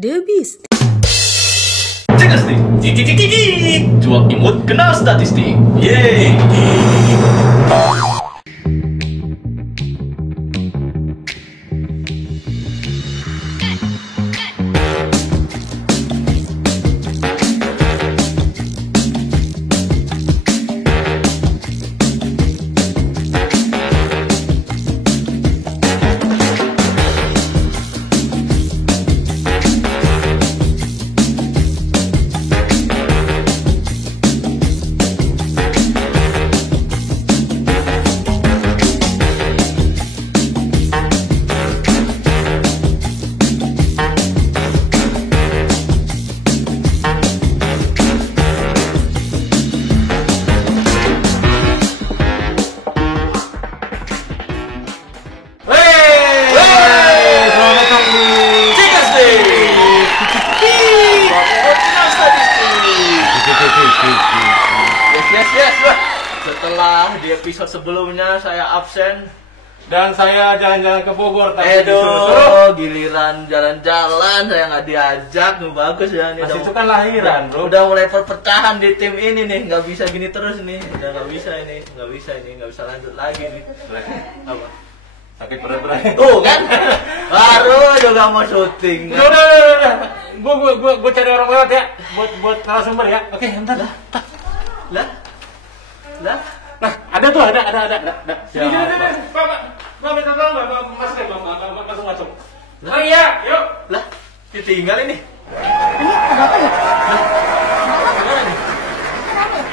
The Beast. Statistik, cuap imut kenal statistik. Yeay. Setelah di episode sebelumnya saya absen dan saya jalan-jalan ke Bogor tapi disuruh-suruh. Giliran jalan-jalan saya nggak diajak. Bagus ya nih. Masih itu kan lahiran, bro. Udah mulai perpecahan di tim ini nih, nggak bisa gini terus nih. Udah nggak bisa nggak bisa lanjut lagi nih. Apa? Sakit perut-perut. Tuh kan, baru juga mau syuting. Udah. Gue cari orang lewat ya, buat narasumber ya. Oke, bentar. Lah, Nah, ada. Ya, Pak, minta tolong, Pak. Masuk. Oh iya, yuk. Lah, ditinggal ini. Ini ada apa ya? Gimana nih?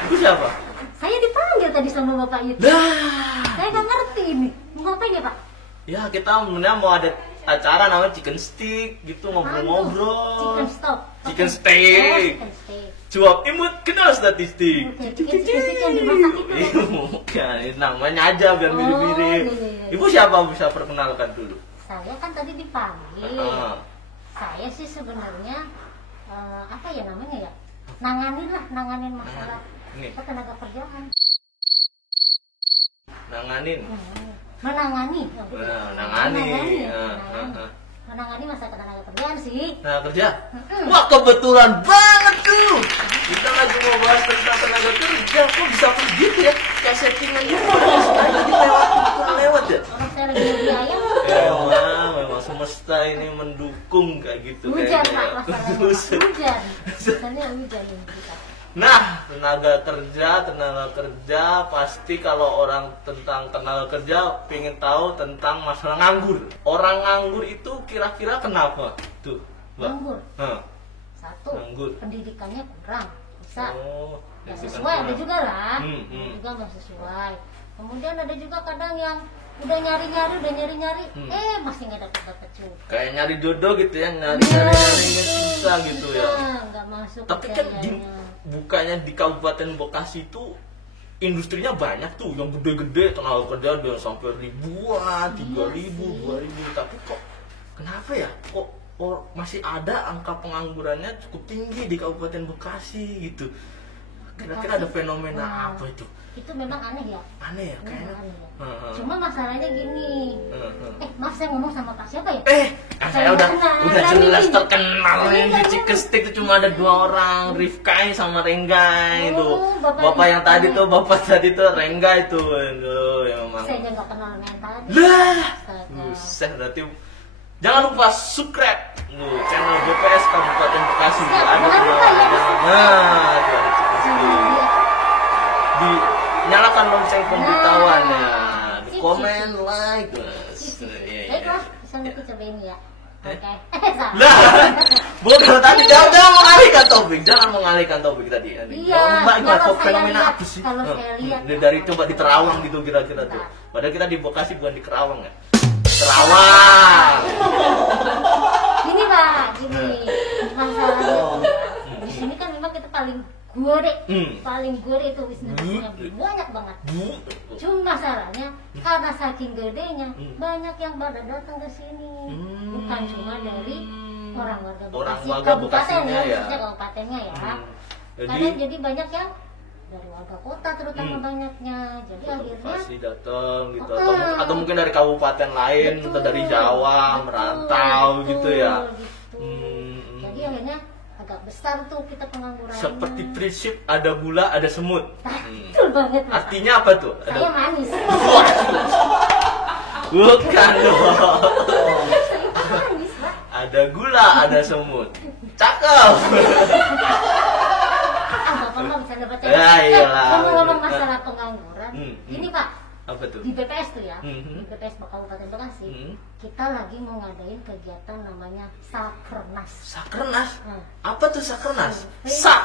Itu siapa? Saya dipanggil tadi sama Bapak itu. Lah, Saya nggak ngerti ini. Mau ngapain ya, Pak? ya kita sebenarnya mau ada acara namanya chicken stick gitu, ngobrol-ngobrol. Chicken stop. Chicken Oh, steak. chicken steak. Cuap imut kenal statistik. Oke, chicken steak yang dimasak itu. Bukan, ini namanya aja biar mirip-mirip. iya. Ibu siapa, bisa perkenalkan dulu? Saya kan tadi dipanggil. Ah. Saya sih sebenarnya apa ya namanya ya? Nanganin masalah Ini. tenaga kerjaan. Nanganin. Menangani. Nah, nangani. Menangani masalah tenaga kerjaan sih. Nah, kerja. Wah, kebetulan banget tuh. Kita lagi mau bahas tentang tenaga kerja. Kok bisa begitu ya? Kayak settingan gitu. Lewat ya? Orang saya lagi beli ayam. Memang semesta ini mendukung kayak gitu. Hujan, kayaknya. Pak, masalahnya. Hujan. Biasanya hujan yang kita. Nah, tenaga kerja pasti kalau orang tentang tenaga kerja pengen tahu tentang masalah nganggur. Orang nganggur itu kira-kira kenapa? Tuh, Mbak. Nganggur. Hah. Satu, Nganggur. pendidikannya kurang, bisa Oh, nggak pendidikan sesuai, ada kurang. juga lah, Hmm. juga nggak sesuai. Kemudian ada juga kadang yang udah nyari-nyari, masih nggak dapet juga. Kayak nyari jodoh gitu ya, nyari Iya, nggak susah gitu ya. nggak masuk. Tapi kan kriteриanya. bukannya di Kabupaten Bekasi itu industrinya banyak tuh yang gede-gede, tenaga kerja ada yang sampai ribuan, 3.000, 2.000. Tapi kok kenapa ya? Kok masih ada angka penganggurannya cukup tinggi di Kabupaten Bekasi gitu? Kira-kira ada fenomena Nah, apa itu? Itu memang aneh ya. Aneh ya kayaknya. Memang aneh ya. Heeh. Cuma masalahnya gini. Heeh. Maaf, saya ngomong sama Pak siapa ya? Saya udah jelas ini. terkenal Ini nih di Chicken Stick itu cuma ada 2 orang, Rifkai sama Renggai itu. Oh, Bapak yang tadi Rifkai. tuh, bapak tadi tuh Renggai tuh. Aduh, ya memang. Saya aja nggak kenal yang tadi. Lah, Astaga. buset berarti. Jangan lupa subscribe channel BPS Kabupaten Bekasi. Ya, Ada jangan lupa ya. Nah, itu ada Chicken Stick. Iya. Nyalakan lonceng pemberitahuannya. Nah, Di sip, komen, sip. like. Iya. Baiklah, bisa nanti cobain ya. Oke. Salah. Lah, bodoh tadi jangan mengalihkan topik tadi. Iya, Mbak gimana kalau kok saya fenomena lihat- apa sih? kalau saya lihat- Dari coba di Terawang gitu kira-kira tuh. Bentar. Padahal kita di Bekasi bukan di Kerawang ya. Terawang. Gini Pak, gini. Masalahnya di sini kan memang kita paling gore, paling gore itu wisnunya banyak banget. Cuma masalahnya karena saking gedenya banyak yang pada datang ke sini, bukan cuma dari orang warga Orang Bekasi, warga kabupaten Bekasinya ya, ya. khususnya kabupatennya ya. Jadi Kadang jadi banyak yang dari warga kota terutama banyaknya. Jadi akhirnya pasti datang gitu Ah. atau mungkin dari kabupaten lain Betul. atau dari Jawa Betul, merantau betul, gitu ya. gitu. agak besar tuh kita pengangguran. Seperti prinsip ada gula, ada semut. Betul banget. Mas. Artinya apa tuh? Saya manis. Bukan dong. Saya manis, Pak. Ada gula, ada semut. Cakep. Bapak nggak bisa dapat Ya, iyalah. Ngomong-ngomong masalah pengangguran, ini Pak, Apa tuh? di BPS tuh ya, Mhm. di BPS Kabupaten Bekasi, Mhm. kita lagi mau ngadain kegiatan namanya Sakernas. Sakernas? Hmm. Apa tuh sakernas? Survei.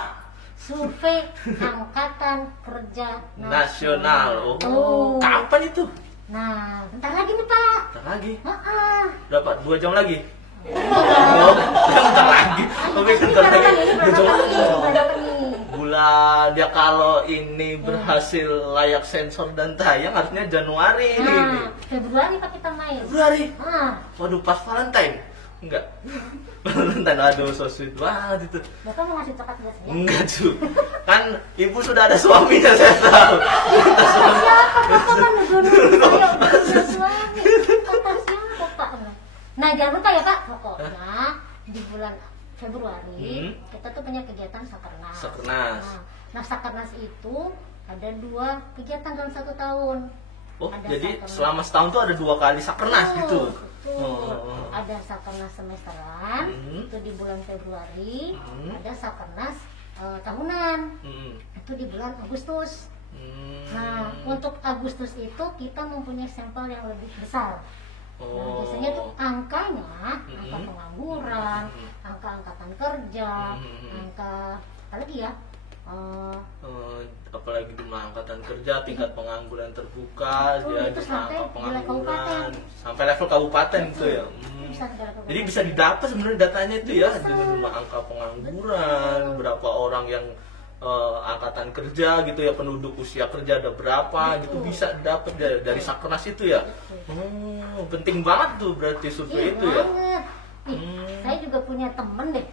Survei Angkatan Kerja Nasional. Tuh. Kapan itu? Nah, bentar lagi nih Pak. Bentar lagi. Heeh. Berapa? 2 jam lagi? Oh, bentar lagi. Oke, bentar lagi. 2 jam lagi. Bulan ya kalau ini berhasil layak sensor dan tayang harusnya Januari ini. Nah, Februari Pak kita main. Februari. Ah, Waduh, pas Valentine. Enggak. Valentine, aduh so sweet banget itu. Bapak mau ngasih coklat buat saya? Enggak, Cu. Kan ibu sudah ada suaminya, saya tahu. Siapa Bapak kan nuduh-nuduh saya udah punya suami? Kata siapa Pak? Nah, jangan lupa ya Pak, pokoknya di bulan Februari kita tuh punya kegiatan Sakernas. Sakernas. Nah, Sakernas itu ada 2 kegiatan dalam 1 tahun. Oh, Ada jadi Sakernas. selama setahun tuh ada 2 kali sakernas gitu. Betul. Ada Sakernas semesteran itu di bulan Februari, ada Sakernas tahunan itu di bulan Agustus. Nah, untuk Agustus itu kita mempunyai sampel yang lebih besar. Nah, biasanya tuh angkanya, angka pengangguran, angka angkatan kerja, angka apa lagi ya? Apalagi jumlah angkatan kerja, tingkat pengangguran terbuka, Betul, ya itu jumlah sampai angka level pengangguran kabupaten. sampai level kabupaten itu ya. Bisa segala kabupaten. Jadi bisa didapat sebenarnya datanya itu ya, dengan jumlah angka pengangguran, berapa orang yang angkatan kerja gitu ya, penduduk usia kerja ada berapa gitu, bisa didapat dari Sakernas itu ya. Oh, penting banget tuh berarti survei itu ya. Banget. Saya juga punya temen deh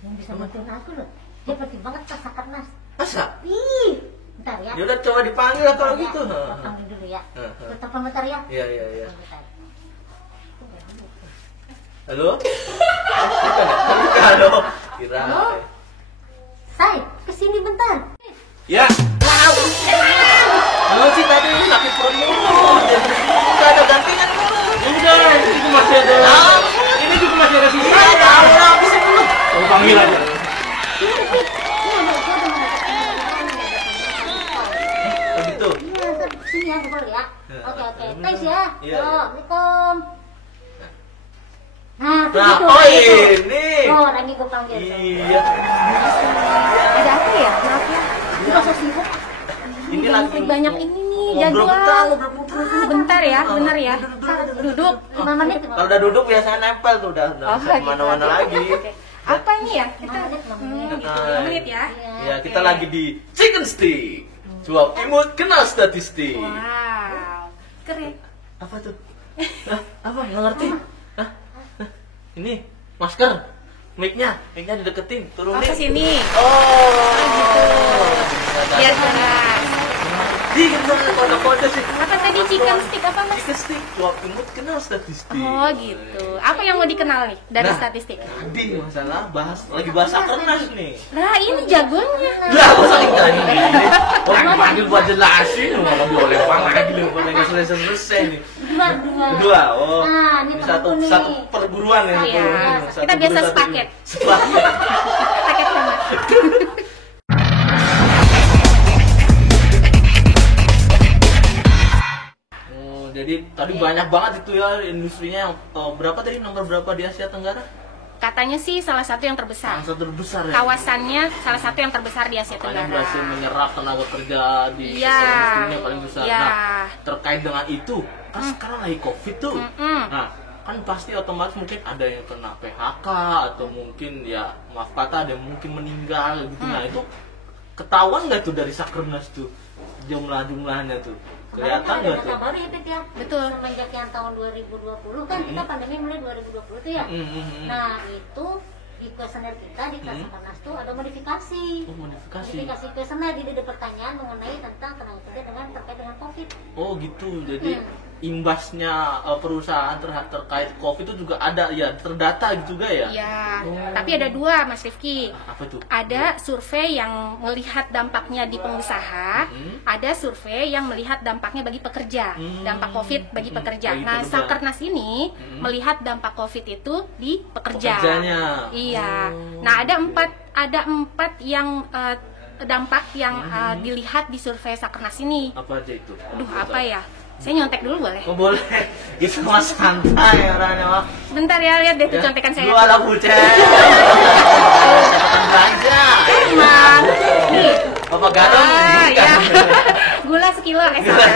yang bisa bantuin aku loh. Dia penting banget ke Sakernas. Masa? Ih, bentar ya. Ya udah coba dipanggil lah kalau Bentar ya. gitu. Gua panggil dulu ya. Telepon bentar ya. Iya, iya, iya. Bentar. Halo? Halo. Kira. Halo? Say, kesini bentar. Ya. Halo sih tadi sakit perut mulu. Enggak ada gantian mulu. Udah, ini juga masih ada. Ini juga masih ada sisa. Udah habisin dulu. Kamu panggil aja. Oh gitu. Iya, ntar sini ya, boleh ya. Oke, oke. Thanks ya. Iya, iya. Assalamualaikum. Nah, tuh Nah, gitu. oh gitu. ini. Oh, lagi gue panggil. Iya. Ada apa ya? Maaf ya. Gak usah sibuk. Ini lagi Banyak ini nih, ngobrol bentar, jadwal. ngobrol. Bentar ya, bener ya. Duduk. 5 menit. Kalau udah duduk biasanya nempel tuh udah Oh, bisa gitu. kemana-mana lagi. Oke. Apa ini ya? Kita 5 menit. 5 menit ya. Ya, kita lagi di Chicken Stick. Cuap imut kenal statistik. Wow. Keren. Apa tuh? Hah? Apa? Nggak ngerti? Hah? Hah? Ini masker. Mic-nya dideketin, Oh, turunin. ke sini. Oh, gitu. Biar jelas. Di kita kode-kode sih. Apa tadi chicken stick apa Mas? Chicken Stick, cuap imut kenal statistik. Oh, gitu. Apa yang mau dikenal nih dari Nah, statistik? Tadi masalah lagi bahasa kenas nih. Nah, ini jagonya. Lah, kok saling tanya nih? Orang panggil buat jelasin, malah boleh lagi nih, boleh nggak selesai nih. Dua, oh. Nah, ini Ini temanku nih. satu perguruan ya. Iya. Satu Kita biasa guru, satu sepaket. guru. Sepaket. Paket sama. Oh, jadi tadi banyak banget itu ya industrinya yang berapa tadi nomor berapa di Asia Tenggara? Katanya sih salah satu yang terbesar. Yang satu terbesar ya. Kawasannya salah satu yang terbesar di Asia Makanya Tenggara. berhasil menyerap tenaga kerja di Iya. sektor industrinya paling besar. Iya. Nah, terkait dengan itu, kan sekarang lagi Covid tuh. Nah, kan pasti otomatis mungkin ada yang kena PHK atau mungkin ya maaf kata ada yang mungkin meninggal gitu. Nah, itu ketahuan nggak tuh dari Sakernas tuh jumlah-jumlahnya tuh? Kelihatan nggak tuh? Baru ya, Pit ya. Betul. Semenjak yang tahun 2020 kan kita pandemi mulai 2020 tuh ya. Nah, itu di kuesioner kita di kelas Sakernas tuh ada modifikasi. Oh, modifikasi. Modifikasi kuesioner, jadi ada pertanyaan mengenai tentang tenaga kerja dengan terkait dengan Covid. Oh gitu, jadi imbasnya perusahaan terkait COVID itu juga ada ya, terdata juga ya? Iya, tapi ada dua Mas Rifki. Apa tuh? Ada survei yang melihat dampaknya di pengusaha, ada survei yang melihat dampaknya bagi pekerja, dampak COVID bagi pekerja. Bagi Nah, pekerja. Sakernas ini melihat dampak COVID itu di pekerja. Pekerjanya. Iya. Nah, ada empat yang dampak yang dilihat di survei Sakernas ini. Apa aja itu? Aduh, apa ya? Saya nyontek dulu boleh? Oh boleh, itu mas santai orangnya mah. Sebentar ya, lihat deh tuh contekan saya. Lu anak bucet. Catatan belanja. Emang. Nih. Apa garam? Ya. Gula sekilo, salah.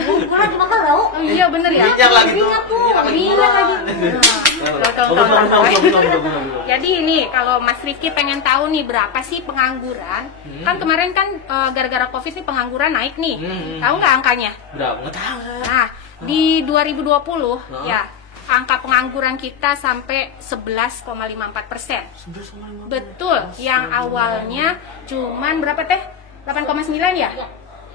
Gula cuma kalau. Oh iya bener ya. Minyak lagi tuh. Minyak tuh. Minyak lagi. Bagus. Jadi ini kalau Mas Rifki pengen tahu nih berapa sih pengangguran? Kan kemarin kan gara-gara Covid nih pengangguran naik nih. Tahu nggak angkanya? Berapa? Nggak tahu. Nah, di 2020 ya angka pengangguran kita sampai 11,54%. Betul, yang awalnya cuman berapa teh? 8,9 ya?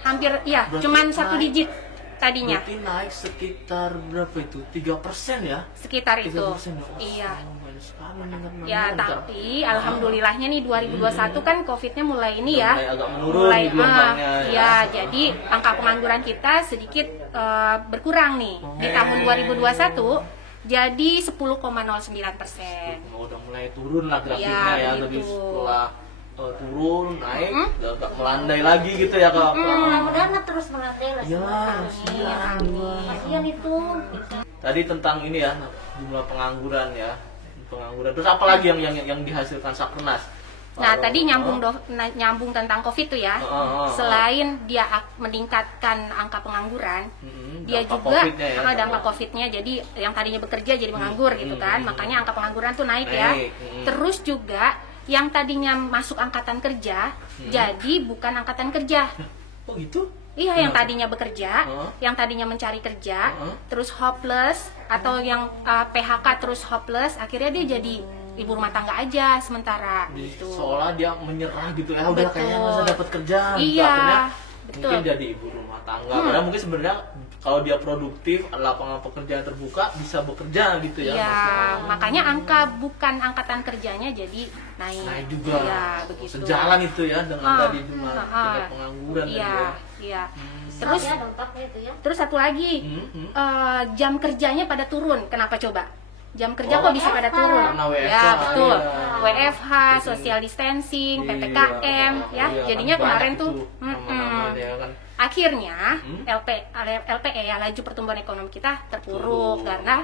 Hampir ya, Berarti cuman satu naik. digit tadinya. Berarti naik sekitar berapa itu? 3% ya? Sekitar itu. 3% ya? Iya. Banyak sekali nih, Ya, tapi alhamdulillahnya nih 2021 kan Covid-nya mulai ini ya. Mulai agak menurun nih gelombangnya ya. ya, jadi angka pengangguran kita sedikit berkurang nih. Di tahun 2021 jadi 10,09%. Udah mulai turun lah grafiknya Iya, ya, tapi gitu. setelah turun naik agak melandai lagi gitu ya kak. Mudah-mudahan terus melandai lah. Ya, kasihan. Kasihan itu. Tadi tentang ini ya jumlah pengangguran ya, terus apa lagi yang dihasilkan Sakernas? Nah, tadi nyambung tentang Covid tuh ya. Selain dia meningkatkan angka pengangguran, dia dampak juga COVID-nya ya, dampak Covid-nya. Jadi yang tadinya bekerja jadi menganggur gitu kan. Makanya angka pengangguran tuh naik ya. Terus juga yang tadinya masuk angkatan kerja jadi bukan angkatan kerja. Oh gitu? Iya, yang tadinya bekerja, yang tadinya mencari kerja, terus hopeless atau yang PHK terus hopeless, akhirnya dia jadi ibu rumah tangga aja sementara gitu. Seolah dia menyerah gitu ya, udah Betul. kayaknya nggak usah dapat kerjaan. Iya, Akhirnya betul. mungkin jadi ibu rumah tangga. Padahal mungkin sebenarnya kalau dia produktif, lapangan pekerjaan terbuka, bisa bekerja gitu ya. Iya, maksudnya. makanya angka bukan angkatan kerjanya jadi naik. Naik juga. Iya, begitu. Sejalan itu ya dengan tadi jumlah tingkat pengangguran Iya, tadi ya. iya. Terus Ya, dampaknya itu ya. terus satu lagi, jam kerjanya pada turun. Kenapa coba? Jam kerja kok bisa pada turun? Karena WFH, Ya, betul. iya. WFH, social distancing, PPKM, ya. Iya, Jadinya kan kemarin banyak tuh, itu nama-namanya ya kan. akhirnya LPE ya, laju pertumbuhan ekonomi kita terpuruk karena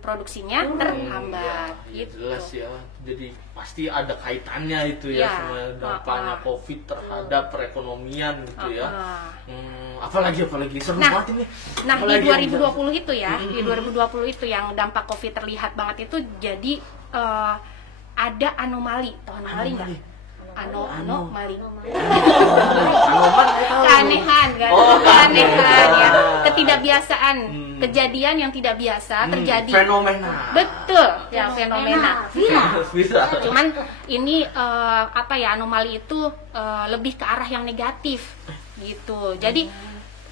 produksinya terhambat. Ya, Gitu. jelas ya. Jadi pasti ada kaitannya itu ya, Iya. sama dampaknya COVID terhadap perekonomian gitu ya. Apalagi seru Nah, banget ini. Nah, di Apalagi yang 2020 itu ya, di 2020 itu yang dampak COVID terlihat banget itu jadi ada anomali. Tahu anomali nggak? Anomali. Keanehan, kan? Keanehan ya. Ketidakbiasaan, kejadian yang tidak biasa terjadi. fenomena. Betul, ya fenomena. Bisa. Cuman ini anomali itu lebih ke arah yang negatif gitu. Jadi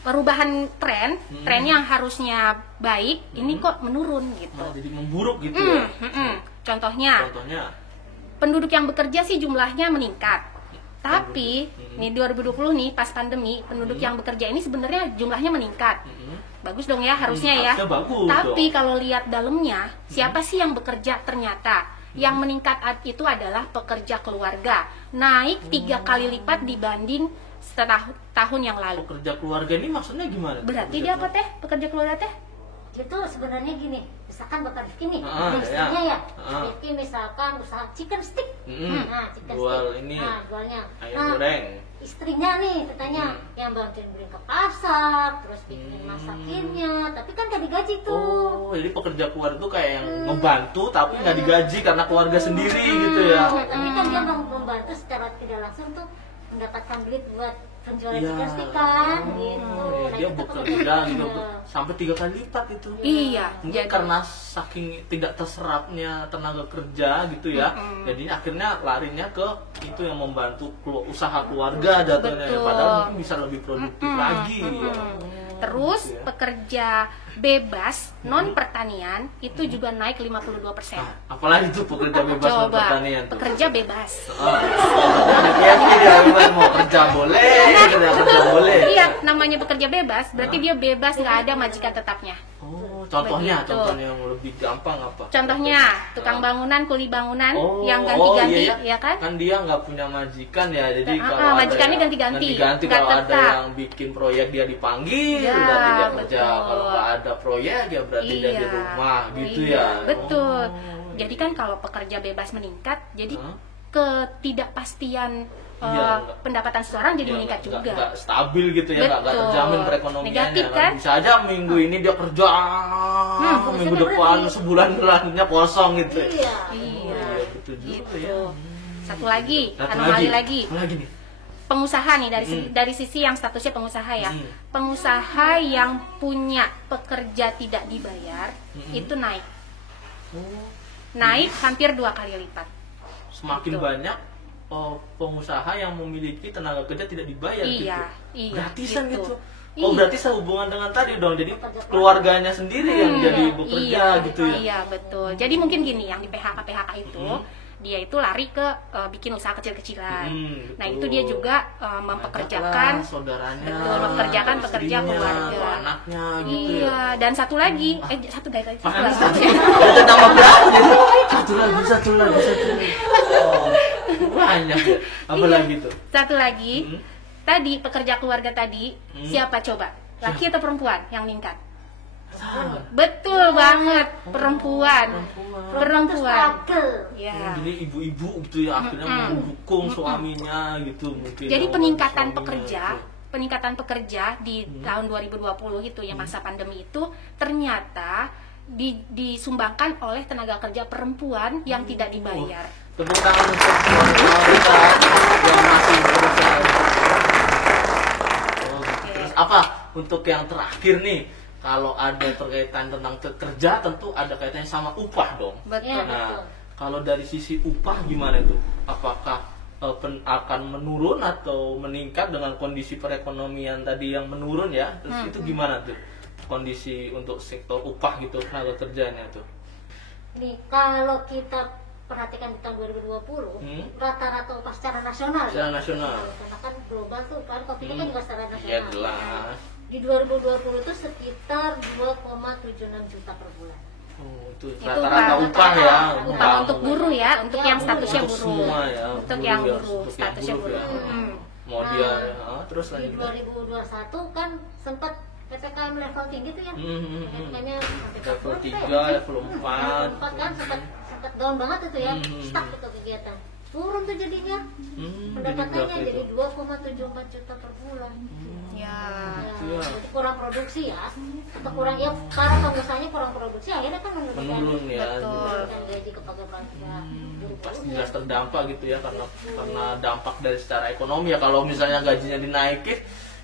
perubahan tren yang harusnya baik ini kok menurun gitu. Nah, jadi memburuk gitu ya. Contohnya, penduduk yang bekerja sih jumlahnya meningkat. Tapi nih 2020 nih pas pandemi, penduduk yang bekerja ini sebenarnya jumlahnya meningkat. Bagus dong ya, harusnya ya. Harusnya bagus Tapi dong. kalau lihat dalamnya, siapa sih yang bekerja ternyata? Yang meningkat itu adalah pekerja keluarga. Naik 3 kali lipat dibanding tahun yang lalu. Pekerja keluarga ini maksudnya gimana? Berarti dia apa teh? Pekerja keluarga teh? Itu sebenarnya gini, misalkan Bapak Rifki nih, Ah, istrinya ya. ya, Rifki misalkan usaha chicken stick, nah chicken Jual stick, ini, nah jualnya, ayam goreng. istrinya nih katanya yang bantuin beli ke pasar, terus bikin masakinnya, tapi kan gak digaji tuh. Oh, jadi pekerja keluarga itu kayak yang membantu tapi nggak digaji karena keluarga sendiri gitu ya. Nah, tapi kan dia membantu secara tidak langsung tuh mendapatkan duit buat penjualan Iya. chicken stick kan, gitu. Ya, Nah, dia itu bekerja gitu iya. sampai 3 kali lipat itu. Iya. Mungkin Jadi karena saking tidak terserapnya tenaga kerja gitu ya, jadinya akhirnya larinya ke itu yang membantu usaha keluarga jatuhnya. Betul. Padahal mungkin bisa lebih produktif lagi ya. Terus gitu ya. pekerja bebas non pertanian itu juga naik 52%. Apalagi tuh pekerja bebas non Coba pertanian tuh. pekerja bebas. Dia bebas mau kerja boleh, kerja boleh. Iya, namanya pekerja bebas berarti dia bebas, nggak ada majikan tetapnya. Oh, contohnya Begitu. yang lebih gampang apa? Contohnya tukang bangunan, kuli bangunan Oh, yang ganti-ganti, iya. ya kan? Kan dia nggak punya majikan ya, jadi kalau majikannya ada yang ganti-ganti, ganti nggak kalau ada tetap. yang bikin proyek dia dipanggil, Ya, berarti dia kerja. betul. Kalau nggak ada proyek ya berarti dia di rumah, gitu iya, ya. Betul. Oh. Jadi kan kalau pekerja bebas meningkat, jadi Hah? ketidakpastian Iya, enggak. pendapatan seseorang jadi Ya, meningkat juga. nggak stabil gitu ya, nggak Betul. terjamin perekonomiannya. Negatif, kan? Bisa aja minggu ini dia kerja, minggu bisa depan berhenti. sebulan-bulannya kosong gitu. Iya. Iya, Iya, betul juga gitu. ya. Satu lagi, Satu anomali lagi. Apa lagi nih? Pengusaha nih dari sisi yang statusnya pengusaha ya. Pengusaha yang punya pekerja tidak dibayar itu naik. Oh, Naik hampir 2 kali lipat. semakin Gitu. banyak pengusaha yang memiliki tenaga kerja tidak dibayar Iya, gitu. iya, Gratisan gitu. gitu. Iya. Oh, berarti sehubungan dengan tadi dong. Jadi keluarganya sendiri yang jadi bekerja iya, gitu ya. Iya, betul. Jadi mungkin gini, yang di PHK itu dia itu lari ke bikin usaha kecil-kecilan. Nah, itu dia juga mempekerjakan Ajaklah saudaranya. betul, mempekerjakan pekerja istrinya, keluarga. atau anaknya gitu Iya, ya. dan satu lagi, satu dari tadi. Mana satu? Ada tambah berapa jadi? Satu lagi. Oh, banyak ya. Apa lagi tuh? Satu lagi, tadi pekerja keluarga tadi, siapa coba? Laki atau perempuan yang meningkat? Betul banget, perempuan. Struggle. Ya. Jadi ibu-ibu gitu ya akhirnya mendukung suaminya gitu mungkin. Jadi Oh, peningkatan suaminya pekerja, gitu. di tahun 2020 itu ya masa pandemi itu ternyata disumbangkan oleh tenaga kerja perempuan yang tidak dibayar. Tepuk tangan untuk wanita yang masih berusaha. Oh, gitu. Terus apa untuk yang terakhir nih? Kalau ada terkaitan tentang kerja tentu ada kaitannya sama upah dong. Betul. Nah, kalau dari sisi upah gimana tuh? Apakah akan menurun atau meningkat dengan kondisi perekonomian tadi yang menurun ya? Terus itu gimana tuh kondisi untuk sektor upah gitu tenaga kerjanya tuh? Nih, kalau kita perhatikan di tahun 2020, rata-rata upah secara nasional. Secara nasional. Karena kan global tuh kan COVID kan juga secara nasional. Ya jelas. Di 2020 itu sekitar 2,76 juta per bulan. Oh, itu Itu rata-rata upah upah ya. upah untuk buruh ya, untuk yang statusnya Untuk buruh. semua ya, Untuk buruh yang ya, buruh, untuk yang statusnya buruh ya. buruh. Mau dia terus Di lanjut. 2021 kan sempat PPKM level tinggi tuh ya. Makanya sampai Level 40 3, ya. level 4. Level 4 kan sempat down banget itu ya. Stuck itu kegiatan. Turun tuh jadinya. Pendapatannya jadi 2,74 juta per bulan. Ya. Ya, jadi kurang produksi ya, atau kurang ya para pengusahanya kurang produksi akhirnya kan Menurun ya. Betul. gaji ke pegawai Pasti jelas terdampak gitu ya karena dampak dari secara ekonomi ya. Kalau misalnya gajinya dinaikin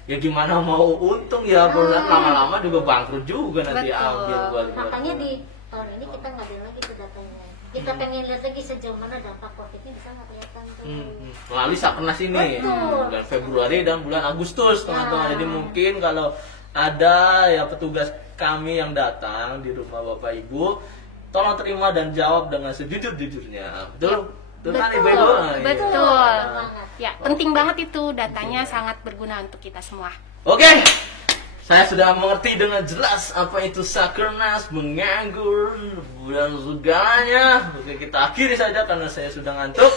ya gimana mau untung ya, perusahaan lama-lama juga bangkrut juga nanti Betul. ambil buat makanya di tahun ini kita ngambil lagi tuh datanya, kita pengen lihat lagi sejauh mana dampak COVID-nya bisa nggak kelihatan tuh. melalui Sakernas ini Betul. bulan Februari dan bulan Agustus teman-teman. Jadi mungkin kalau ada ya petugas kami yang datang di rumah Bapak Ibu, tolong terima dan jawab dengan sejujur-jujurnya. Betul? Betul kan Ibu? Betul. Iya. Betul. Ya, penting banget itu, datanya sangat berguna untuk kita semua. Oke, saya sudah mengerti dengan jelas apa itu Sakernas, menganggur, dan segalanya. Oke, kita akhiri saja karena saya sudah ngantuk.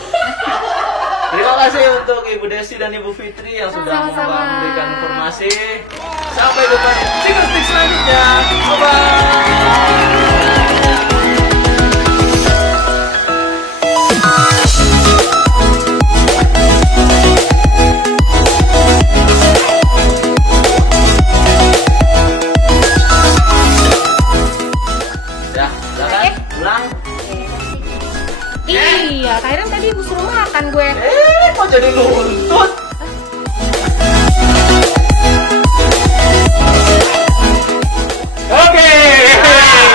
Terima kasih untuk Ibu Desi dan Ibu Fitri yang sudah Sama-sama. memberikan informasi. Sampai jumpa di Cikustik selanjutnya. Bye-bye. Ya, silakan. Ulang. Iya, Kairan tadi ibu suruh makan gue. Kok jadi nuntut? Oke.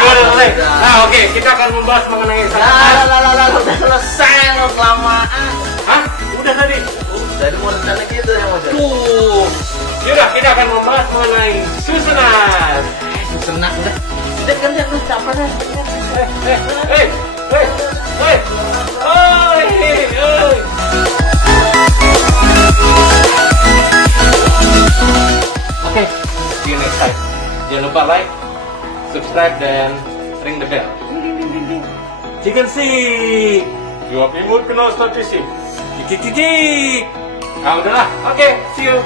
Boleh, boleh. Nah, oke, kita akan membahas mengenai Udah selesai lo kelamaan. Hah? Udah tadi. Dari mau rencana gitu yang mau jadi. Tuh. Yaudah, kita akan membahas mengenai susunan Oke, see you next time. Jangan lupa like, subscribe, dan ring the bell. Chicken sih. Dua minggu kenal statistik. Cik. Ah udahlah. Oke, see you.